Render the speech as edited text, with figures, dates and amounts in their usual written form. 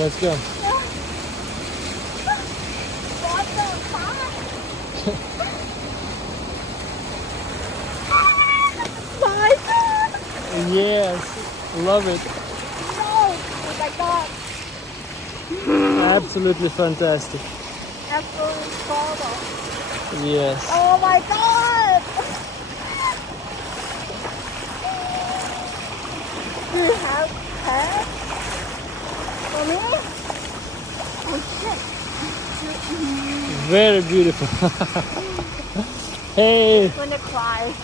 let's go. What the fuck? My God! Yes, love it. No! Oh my God! Absolutely fantastic. Absolutely incredible. Yes. Oh my God! Do you have pets for me? Oh shit! Very beautiful. Hey. I'm gonna cry.